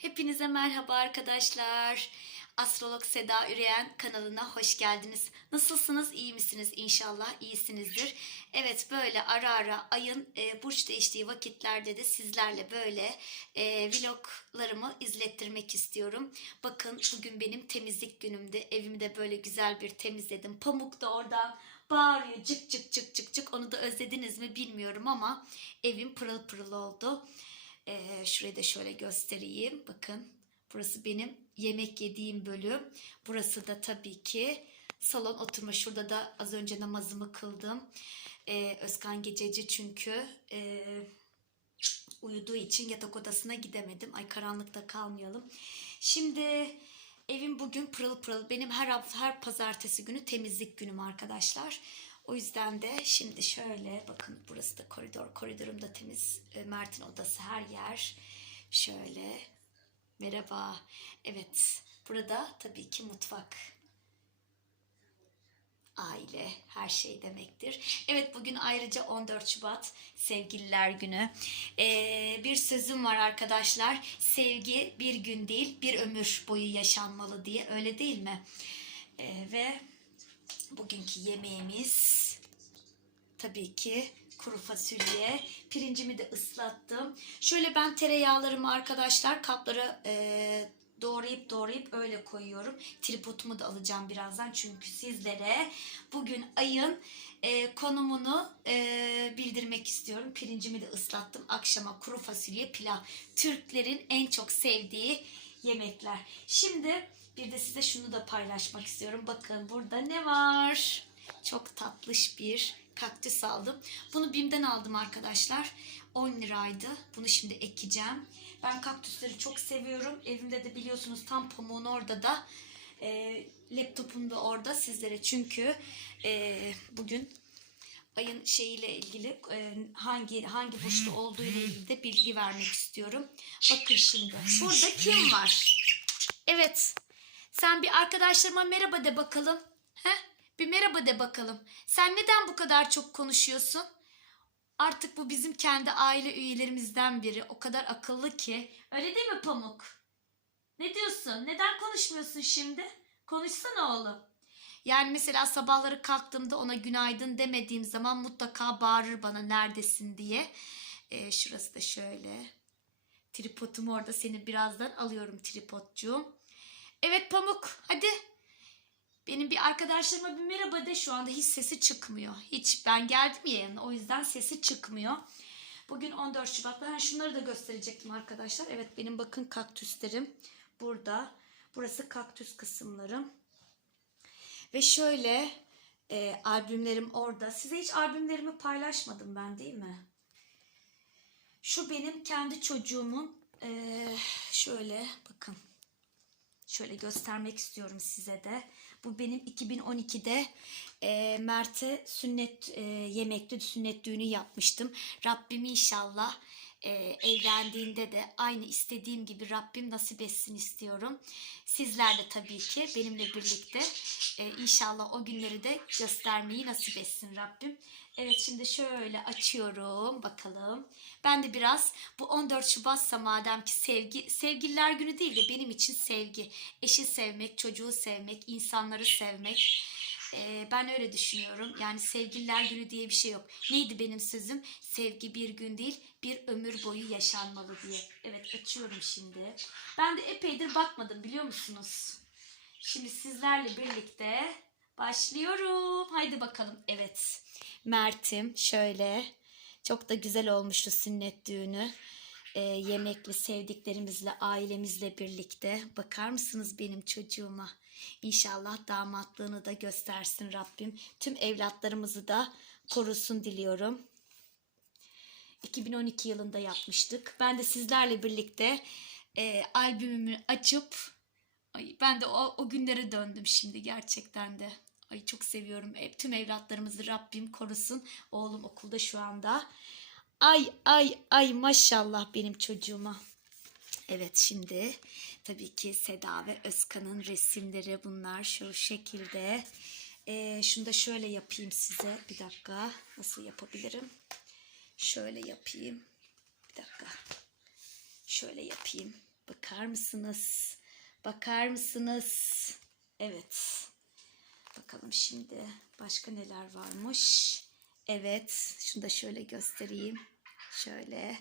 Hepinize merhaba arkadaşlar. Astrolog Seda Üreyen kanalına hoş geldiniz. Nasılsınız? İyi misiniz? İnşallah iyisinizdir. Evet böyle ara ara ayın e, burç değiştiği vakitlerde de sizlerle böyle e, vloglarımı izlettirmek istiyorum. Bakın bugün benim temizlik günümde. Evimi de böyle güzel bir temizledim. Pamuk da oradan bağırıyor cık cık cık cık cık. Onu da özlediniz mi bilmiyorum ama evim pırıl pırıl oldu. Ee, şurayı da şöyle göstereyim. Bakın burası benim yemek yediğim bölüm. Burası da tabii ki salon oturma. Şurada da az önce namazımı kıldım. Ee, Özkan gececi çünkü e, uyuduğu için yatak odasına gidemedim. Ay karanlıkta kalmayalım. Şimdi evim bugün pırıl pırıl. Benim her hafta her pazartesi günü temizlik günüm arkadaşlar. O yüzden de şimdi şöyle bakın burası da koridor. Koridorum da temiz. E, Mert'in odası her yer. Şöyle. Merhaba. Evet. Burada tabii ki mutfak. Aile her şey demektir. Evet bugün ayrıca 14 Şubat Sevgililer Günü. Ee, bir sözüm var arkadaşlar. Sevgi bir gün değil bir ömür boyu yaşanmalı diye öyle değil mi? Ee, ve bugünkü yemeğimiz tabii ki kuru fasulye. Pirincimi de ıslattım. Şöyle ben tereyağlarımı arkadaşlar kaplara e, doğrayıp doğrayıp öyle koyuyorum. Tripodumu da alacağım birazdan çünkü sizlere bugün ayın e, konumunu e, bildirmek istiyorum. Pirincimi de ıslattım. Akşama kuru fasulye pilav. Türklerin en çok sevdiği yemekler. Şimdi bir de size şunu da paylaşmak istiyorum. Bakın burada ne var? Çok tatlış bir kaktüs aldım. Bunu BİM'den aldım arkadaşlar. 10 liraydı. Bunu şimdi ekeceğim. Ben kaktüsleri çok seviyorum. Evimde de biliyorsunuz tam pamuğun orada da e, laptopum da orada sizlere. Çünkü e, bugün ayın şeyiyle ilgili e, hangi hangi burçta olduğu ile ilgili de bilgi vermek istiyorum. Bakın şimdi. Burada kim var? Evet. Sen bir arkadaşlarıma merhaba de bakalım. He? Bir merhaba de bakalım. Sen neden bu kadar çok konuşuyorsun? Artık bu bizim kendi aile üyelerimizden biri. O kadar akıllı ki. Öyle değil mi Pamuk? Ne diyorsun? Neden konuşmuyorsun şimdi? Konuşsana oğlum. Yani mesela sabahları kalktığımda ona günaydın demediğim zaman mutlaka bağırır bana neredesin diye. Ee, şurası da şöyle. Tripodum orada. Seni birazdan alıyorum tripodcuğum. Evet Pamuk hadi. Benim bir arkadaşlarıma bir merhaba de şu anda hiç sesi çıkmıyor. Hiç ben geldim ya yanına o yüzden sesi çıkmıyor. Bugün 14 Şubat. Ben şunları da gösterecektim arkadaşlar. Evet benim bakın kaktüslerim burada. Burası kaktüs kısımlarım. Ve şöyle e, albümlerim orada. Size hiç albümlerimi paylaşmadım ben değil mi? Şu benim kendi çocuğumun e, şöyle bakın. Şöyle göstermek istiyorum size de. Bu benim 2012'de e, Mert'e sünnet e, yemekli sünnet düğünü yapmıştım. Rabbim inşallah e, evlendiğinde de aynı istediğim gibi Rabbim nasip etsin istiyorum. Sizler de tabii ki benimle birlikte e, inşallah o günleri de göstermeyi nasip etsin Rabbim. Evet şimdi şöyle açıyorum bakalım. Ben de biraz bu 14 Şubat'sa madem ki sevgi sevgililer günü değil de benim için sevgi. Eşi sevmek, çocuğu sevmek, insanları sevmek. Ee, ben öyle düşünüyorum. Yani sevgililer günü diye bir şey yok. Neydi benim sözüm? Sevgi bir gün değil, bir ömür boyu yaşanmalı diye. Evet açıyorum şimdi. Ben de epeydir bakmadım biliyor musunuz? Şimdi sizlerle birlikte başlıyorum. Haydi bakalım. Evet. Mert'im şöyle. Çok da güzel olmuştu sünnet düğünü. Ee, yemekli sevdiklerimizle, ailemizle birlikte. Bakar mısınız benim çocuğuma? İnşallah damatlığını da göstersin Rabbim. Tüm evlatlarımızı da korusun diliyorum. 2012 yılında yapmıştık. Ben de sizlerle birlikte e, albümümü açıp ay, ben de o, o günlere döndüm şimdi gerçekten de. Ay çok seviyorum. Hep tüm evlatlarımızı Rabbim korusun. Oğlum okulda şu anda. Ay ay ay maşallah benim çocuğuma. Evet şimdi tabii ki Seda ve Özkan'ın resimleri bunlar şu şekilde. Ee, şunu da şöyle yapayım size. Bir dakika nasıl yapabilirim? Şöyle yapayım. Bir dakika. Şöyle yapayım. Bakar mısınız? Bakar mısınız? Evet. Bakalım şimdi başka neler varmış. Evet. Şunu da şöyle göstereyim. Şöyle.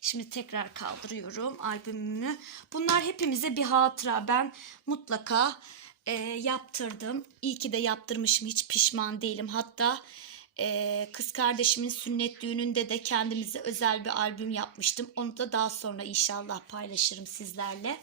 Şimdi tekrar kaldırıyorum albümümü. Bunlar hepimize bir hatıra. Ben mutlaka e, yaptırdım. İyi ki de yaptırmışım. Hiç pişman değilim. Hatta e, kız kardeşimin sünnet düğününde de kendimize özel bir albüm yapmıştım. Onu da daha sonra inşallah paylaşırım sizlerle.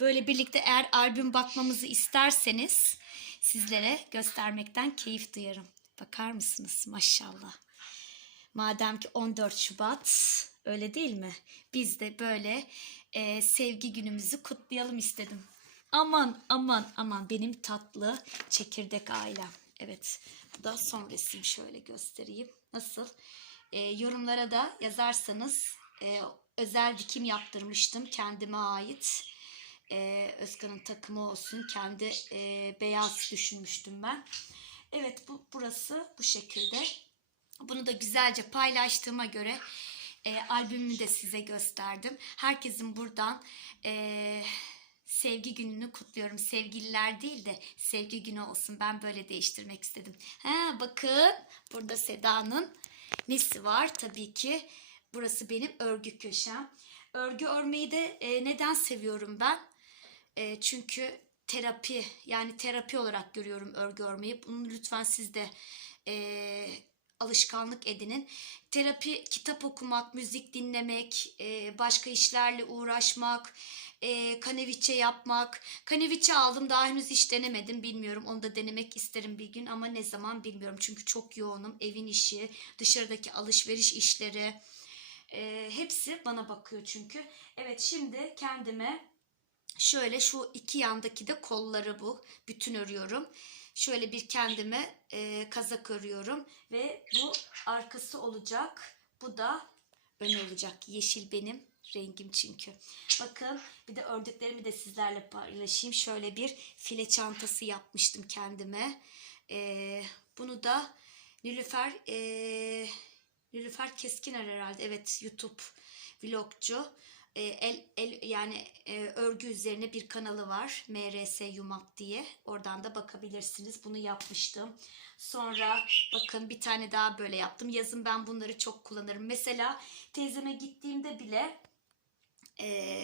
Böyle birlikte eğer albüm bakmamızı isterseniz sizlere göstermekten keyif duyarım. Bakar mısınız? Maşallah. Madem ki 14 Şubat öyle değil mi? Biz de böyle e, sevgi günümüzü kutlayalım istedim. Aman aman aman benim tatlı çekirdek ailem. Evet bu da son resim şöyle göstereyim. Nasıl? E, yorumlara da yazarsanız e, özel dikim yaptırmıştım kendime ait. E, Özkan'ın takımı olsun. Kendi e, beyaz düşünmüştüm ben. Evet bu burası bu şekilde. Bunu da güzelce paylaştığıma göre e, albümümü de size gösterdim. Herkesin buradan e, sevgi gününü kutluyorum. Sevgililer değil de sevgi günü olsun. Ben böyle değiştirmek istedim. Ha, bakın burada Seda'nın nesi var? Tabii ki burası benim örgü köşem. Örgü örmeyi de e, neden seviyorum ben? E, çünkü terapi yani terapi olarak görüyorum örgü örmeyi. Bunu lütfen siz de e, alışkanlık edinin. Terapi kitap okumak, müzik dinlemek, e, başka işlerle uğraşmak, e, kaneviçe yapmak. Kaneviçe aldım daha henüz hiç denemedim bilmiyorum. Onu da denemek isterim bir gün ama ne zaman bilmiyorum. Çünkü çok yoğunum. Evin işi, dışarıdaki alışveriş işleri. e, hepsi bana bakıyor çünkü. Evet şimdi kendime Şöyle şu iki yandaki de kolları bu. Bütün örüyorum. Şöyle bir kendime e, kazak örüyorum. Ve bu arkası olacak. Bu da ön olacak. Yeşil benim rengim çünkü. Bakın bir de ördüklerimi de sizlerle paylaşayım. Şöyle bir file çantası yapmıştım kendime. E, bunu da Nilüfer e, Nilüfer Keskiner herhalde. Evet YouTube vlogcu e, el, el yani e, örgü üzerine bir kanalı var. MRS Yumak diye. Oradan da bakabilirsiniz. Bunu yapmıştım. Sonra bakın bir tane daha böyle yaptım. Yazın ben bunları çok kullanırım. Mesela teyzeme gittiğimde bile e,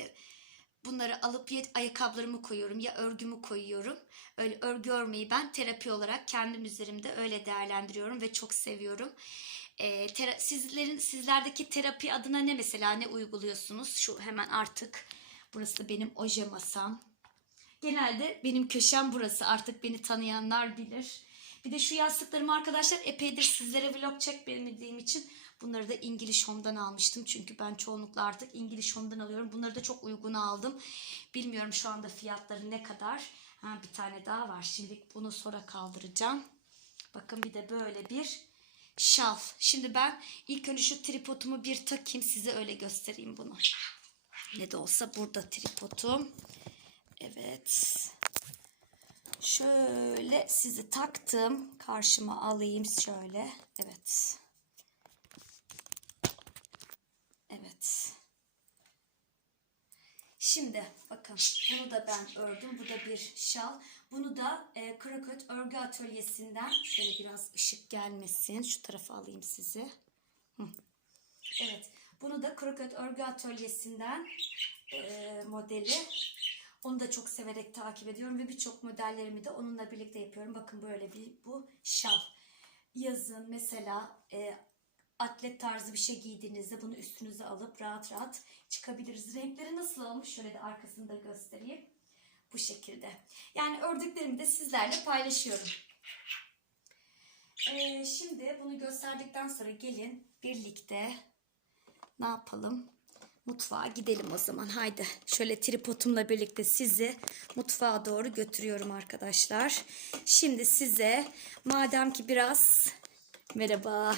bunları alıp ya ayakkabılarımı koyuyorum ya örgümü koyuyorum. Öyle örgü örmeyi ben terapi olarak kendim üzerimde öyle değerlendiriyorum ve çok seviyorum. E, tera- sizlerin sizlerdeki terapi adına ne mesela ne uyguluyorsunuz? Şu hemen artık burası da benim oje masam. Genelde benim köşem burası. Artık beni tanıyanlar bilir. Bir de şu yastıklarımı arkadaşlar epeydir sizlere vlog çekmediğim için bunları da İngiliz Home'dan almıştım. Çünkü ben çoğunlukla artık İngiliz Home'dan alıyorum. Bunları da çok uygun aldım. Bilmiyorum şu anda fiyatları ne kadar. Ha, bir tane daha var. Şimdi bunu sonra kaldıracağım. Bakın bir de böyle bir şal. Şimdi ben ilk önce şu tripodumu bir takayım size öyle göstereyim bunu. Ne de olsa burada tripodum. Evet. Şöyle sizi taktım. Karşıma alayım şöyle. Evet. Evet. Şimdi bakın bunu da ben ördüm. Bu da bir şal. Bunu da e, Kroköt Örgü Atölyesi'nden şöyle biraz ışık gelmesin. Şu tarafa alayım sizi. Hı. Evet. Bunu da Kroköt Örgü Atölyesi'nden e, modeli. Onu da çok severek takip ediyorum ve birçok modellerimi de onunla birlikte yapıyorum. Bakın böyle bir bu şal. Yazın mesela e, atlet tarzı bir şey giydiğinizde bunu üstünüze alıp rahat rahat çıkabiliriz. Renkleri nasıl olmuş? Şöyle de arkasını da göstereyim. Bu şekilde. Yani ördüklerimi de sizlerle paylaşıyorum. Ee, şimdi bunu gösterdikten sonra gelin birlikte ne yapalım? Mutfağa gidelim o zaman. Haydi şöyle tripodumla birlikte sizi mutfağa doğru götürüyorum arkadaşlar. Şimdi size madem ki biraz merhaba.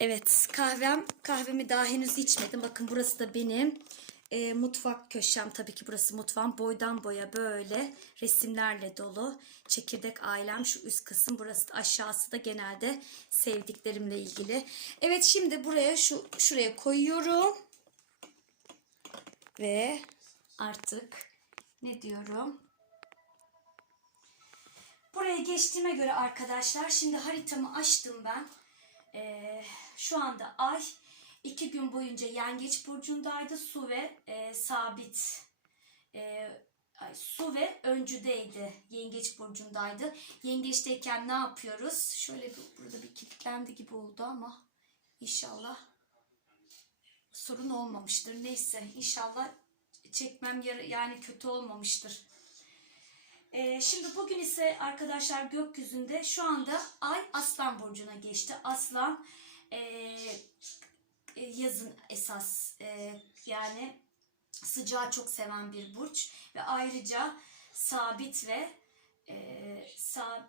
Evet kahvem kahvemi daha henüz içmedim. Bakın burası da benim e, mutfak köşem. Tabii ki burası mutfağım. Boydan boya böyle resimlerle dolu. Çekirdek ailem şu üst kısım. Burası da aşağısı da genelde sevdiklerimle ilgili. Evet şimdi buraya şu şuraya koyuyorum. Ve artık ne diyorum? Buraya geçtiğime göre arkadaşlar şimdi haritamı açtım ben. Ee, şu anda ay iki gün boyunca yengeç burcundaydı. Su ve e, sabit e, ay, su ve öncüdeydi. Yengeç burcundaydı. Yengeçteyken ne yapıyoruz? Şöyle bir, burada bir kilitlendi gibi oldu ama inşallah sorun olmamıştır. Neyse inşallah çekmem yani kötü olmamıştır. Ee, şimdi bugün ise arkadaşlar gökyüzünde şu anda Ay Aslan Burcu'na geçti. Aslan e, e, yazın esas e, yani sıcağı çok seven bir burç ve ayrıca sabit ve e, sab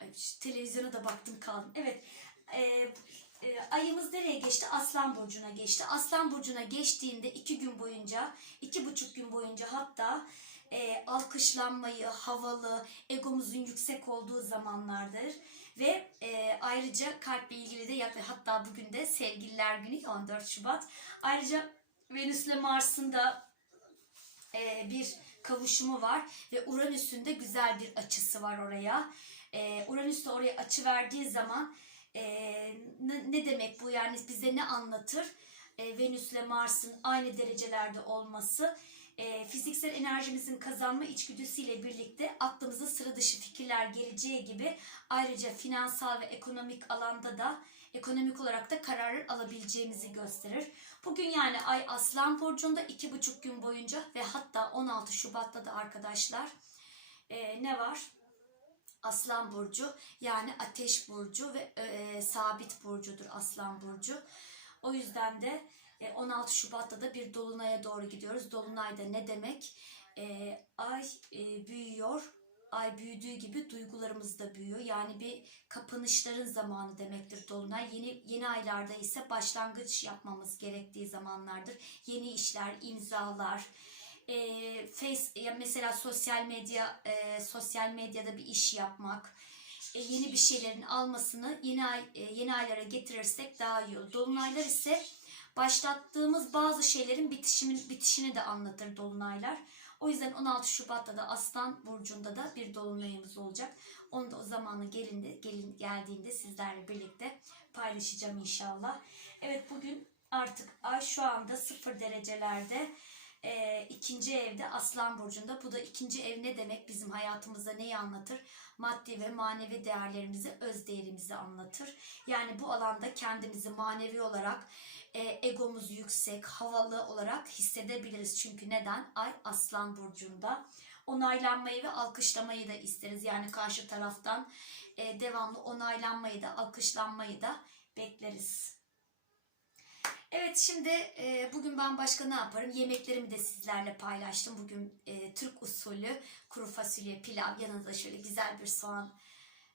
Ay, televizyona da baktım kaldım. Evet. e, e, ayımız nereye geçti? Aslan Burcu'na geçti. Aslan Burcu'na geçtiğinde iki gün boyunca, iki buçuk gün boyunca hatta e, alkışlanmayı, havalı, egomuzun yüksek olduğu zamanlardır. Ve e, ayrıca kalple ilgili de yaklaşık hatta bugün de sevgililer günü ya, 14 Şubat. Ayrıca Venüs ile Mars'ın da e, bir kavuşumu var ve Uranüs'ün de güzel bir açısı var oraya. E, Uranüs de oraya açı verdiği zaman e, ne, ne demek bu yani bize ne anlatır? E, Venüs ile Mars'ın aynı derecelerde olması e, fiziksel enerjimizin kazanma içgüdüsüyle birlikte aklımıza sıra dışı fikirler geleceği gibi ayrıca finansal ve ekonomik alanda da ekonomik olarak da kararlar alabileceğimizi gösterir. Bugün yani Ay Aslan Burcu'nda iki buçuk gün boyunca ve hatta 16 Şubat'ta da arkadaşlar e, ne var? Aslan Burcu yani Ateş Burcu ve e, Sabit Burcu'dur Aslan Burcu. O yüzden de 16 Şubat'ta da bir Dolunay'a doğru gidiyoruz. Dolunay da ne demek? E, ay e, büyüyor. Ay büyüdüğü gibi duygularımız da büyüyor. Yani bir kapanışların zamanı demektir Dolunay. Yeni yeni aylarda ise başlangıç yapmamız gerektiği zamanlardır. Yeni işler, imzalar, e, face ya mesela sosyal medya e, sosyal medyada bir iş yapmak e, yeni bir şeylerin almasını yeni ay e, yeni aylara getirirsek daha iyi olur. Dolunaylar ise başlattığımız bazı şeylerin bitişimin bitişini de anlatır dolunaylar. O yüzden 16 Şubat'ta da Aslan burcunda da bir dolunayımız olacak. Onu da o zamanı gelinde gelin geldiğinde sizlerle birlikte paylaşacağım inşallah. Evet bugün artık ay şu anda sıfır derecelerde e, ikinci evde Aslan Burcu'nda. Bu da ikinci ev ne demek? Bizim hayatımızda neyi anlatır? Maddi ve manevi değerlerimizi, öz değerimizi anlatır. Yani bu alanda kendimizi manevi olarak e, egomuz yüksek, havalı olarak hissedebiliriz. Çünkü neden? Ay Aslan Burcu'nda. Onaylanmayı ve alkışlamayı da isteriz. Yani karşı taraftan e, devamlı onaylanmayı da, alkışlanmayı da bekleriz. Evet şimdi e, bugün ben başka ne yaparım? Yemeklerimi de sizlerle paylaştım. Bugün e, Türk usulü kuru fasulye pilav yanında şöyle güzel bir soğan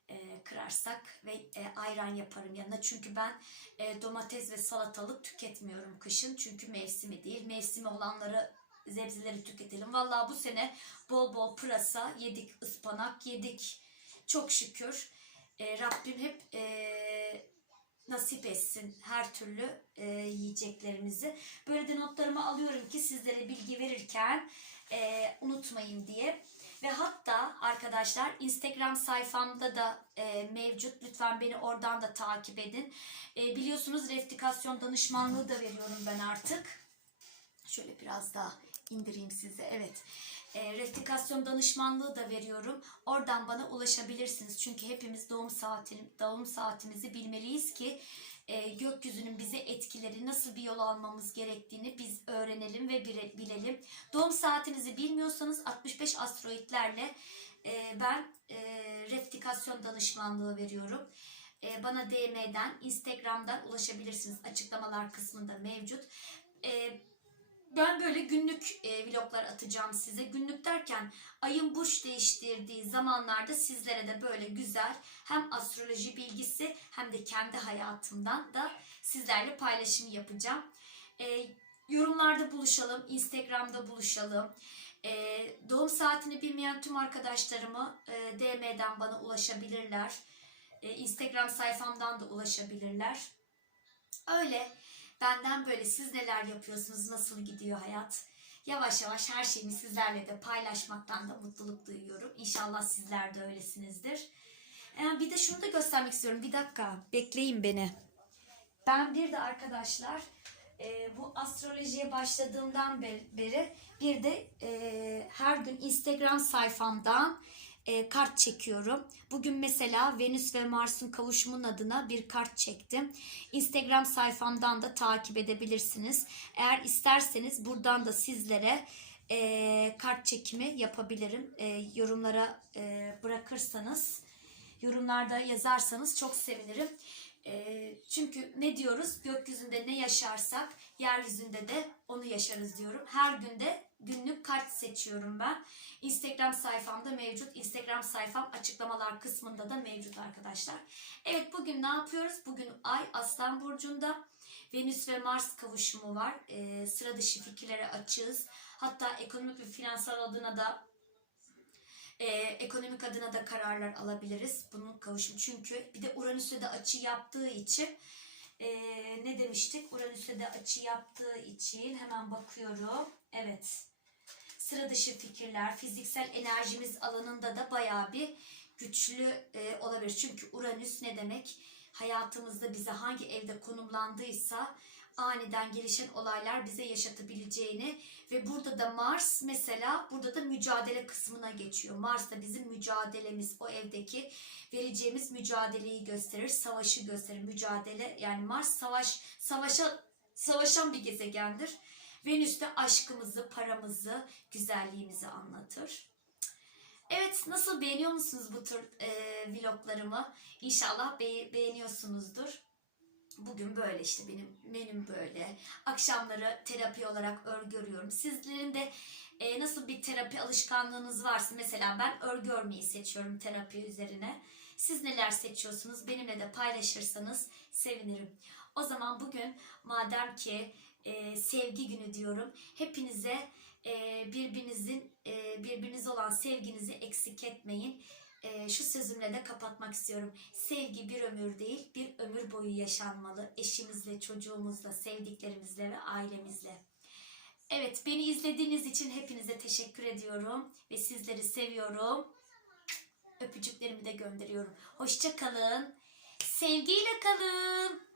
e, kırarsak ve e, ayran yaparım yanına. Çünkü ben e, domates ve salatalık tüketmiyorum kışın. Çünkü mevsimi değil. Mevsimi olanları sebzeleri tüketelim. Vallahi bu sene bol bol pırasa yedik, ıspanak yedik. Çok şükür. E, Rabbim hep e, nasip etsin her türlü e, yiyeceklerimizi. Böyle de notlarımı alıyorum ki sizlere bilgi verirken e, unutmayın diye. Ve hatta arkadaşlar Instagram sayfamda da e, mevcut. Lütfen beni oradan da takip edin. E, biliyorsunuz reftikasyon danışmanlığı da veriyorum ben artık. Şöyle biraz daha indireyim size. Evet. E, reftikasyon danışmanlığı da veriyorum. Oradan bana ulaşabilirsiniz. Çünkü hepimiz doğum saatini, doğum saatimizi bilmeliyiz ki e, gökyüzünün bize etkileri, nasıl bir yol almamız gerektiğini biz öğrenelim ve bire- bilelim. Doğum saatinizi bilmiyorsanız 65 asteroidlerle e, ben e, reftikasyon danışmanlığı veriyorum. E, bana DM'den, Instagram'dan ulaşabilirsiniz. Açıklamalar kısmında mevcut. Ben böyle günlük e, vloglar atacağım size. Günlük derken ayın burç değiştirdiği zamanlarda sizlere de böyle güzel hem astroloji bilgisi hem de kendi hayatımdan da sizlerle paylaşım yapacağım. E, yorumlarda buluşalım, Instagram'da buluşalım. E, doğum saatini bilmeyen tüm arkadaşlarımı e, DM'den bana ulaşabilirler. E, Instagram sayfamdan da ulaşabilirler. Öyle. Benden böyle siz neler yapıyorsunuz? Nasıl gidiyor hayat? yavaş yavaş her şeyimi sizlerle de paylaşmaktan da mutluluk duyuyorum. İnşallah sizler de öylesinizdir. Ee, bir de şunu da göstermek istiyorum. Bir dakika bekleyin beni. Ben bir de arkadaşlar e, bu astrolojiye başladığımdan be- beri bir de e, her gün Instagram sayfamdan e, kart çekiyorum. Bugün mesela Venüs ve Mars'ın kavuşumun adına bir kart çektim. Instagram sayfamdan da takip edebilirsiniz. Eğer isterseniz buradan da sizlere e, kart çekimi yapabilirim. E, yorumlara e, bırakırsanız, yorumlarda yazarsanız çok sevinirim. E, çünkü ne diyoruz? Gökyüzünde ne yaşarsak yeryüzünde de onu yaşarız diyorum. Her günde günlük kart seçiyorum ben. Instagram sayfamda mevcut. Instagram sayfam açıklamalar kısmında da mevcut arkadaşlar. Evet bugün ne yapıyoruz? Bugün Ay Aslan Burcu'nda. Venüs ve Mars kavuşumu var. E, sıra dışı fikirlere açığız. Hatta ekonomik ve finansal adına da e, ekonomik adına da kararlar alabiliriz. Bunun kavuşumu çünkü bir de Uranüs'e de açı yaptığı için e, ne demiştik? Uranüs'e de açı yaptığı için hemen bakıyorum. Evet. Sıra dışı fikirler, fiziksel enerjimiz alanında da bayağı bir güçlü e, olabilir. Çünkü Uranüs ne demek? Hayatımızda bize hangi evde konumlandıysa aniden gelişen olaylar bize yaşatabileceğini ve burada da Mars mesela burada da mücadele kısmına geçiyor. Mars da bizim mücadelemiz o evdeki vereceğimiz mücadeleyi gösterir, savaşı gösterir. Mücadele yani Mars savaş savaşa savaşan bir gezegendir. Venüs de aşkımızı, paramızı, güzelliğimizi anlatır. Evet nasıl beğeniyor musunuz bu tür e, vloglarımı? İnşallah be- beğeniyorsunuzdur. Bugün böyle işte benim menüm böyle. Akşamları terapi olarak örgü örüyorum. Sizlerin de e, nasıl bir terapi alışkanlığınız varsa mesela ben örgü örmeyi seçiyorum terapi üzerine. Siz neler seçiyorsunuz? Benimle de paylaşırsanız sevinirim. O zaman bugün madem ki e, sevgi günü diyorum. Hepinize e, birbirinizin e, birbirinize olan sevginizi eksik etmeyin. E, şu sözümle de kapatmak istiyorum. Sevgi bir ömür değil, bir ömür boyu yaşanmalı. Eşimizle, çocuğumuzla, sevdiklerimizle ve ailemizle. Evet, beni izlediğiniz için hepinize teşekkür ediyorum ve sizleri seviyorum. Öpücüklerimi de gönderiyorum. Hoşça kalın. Sevgiyle kalın.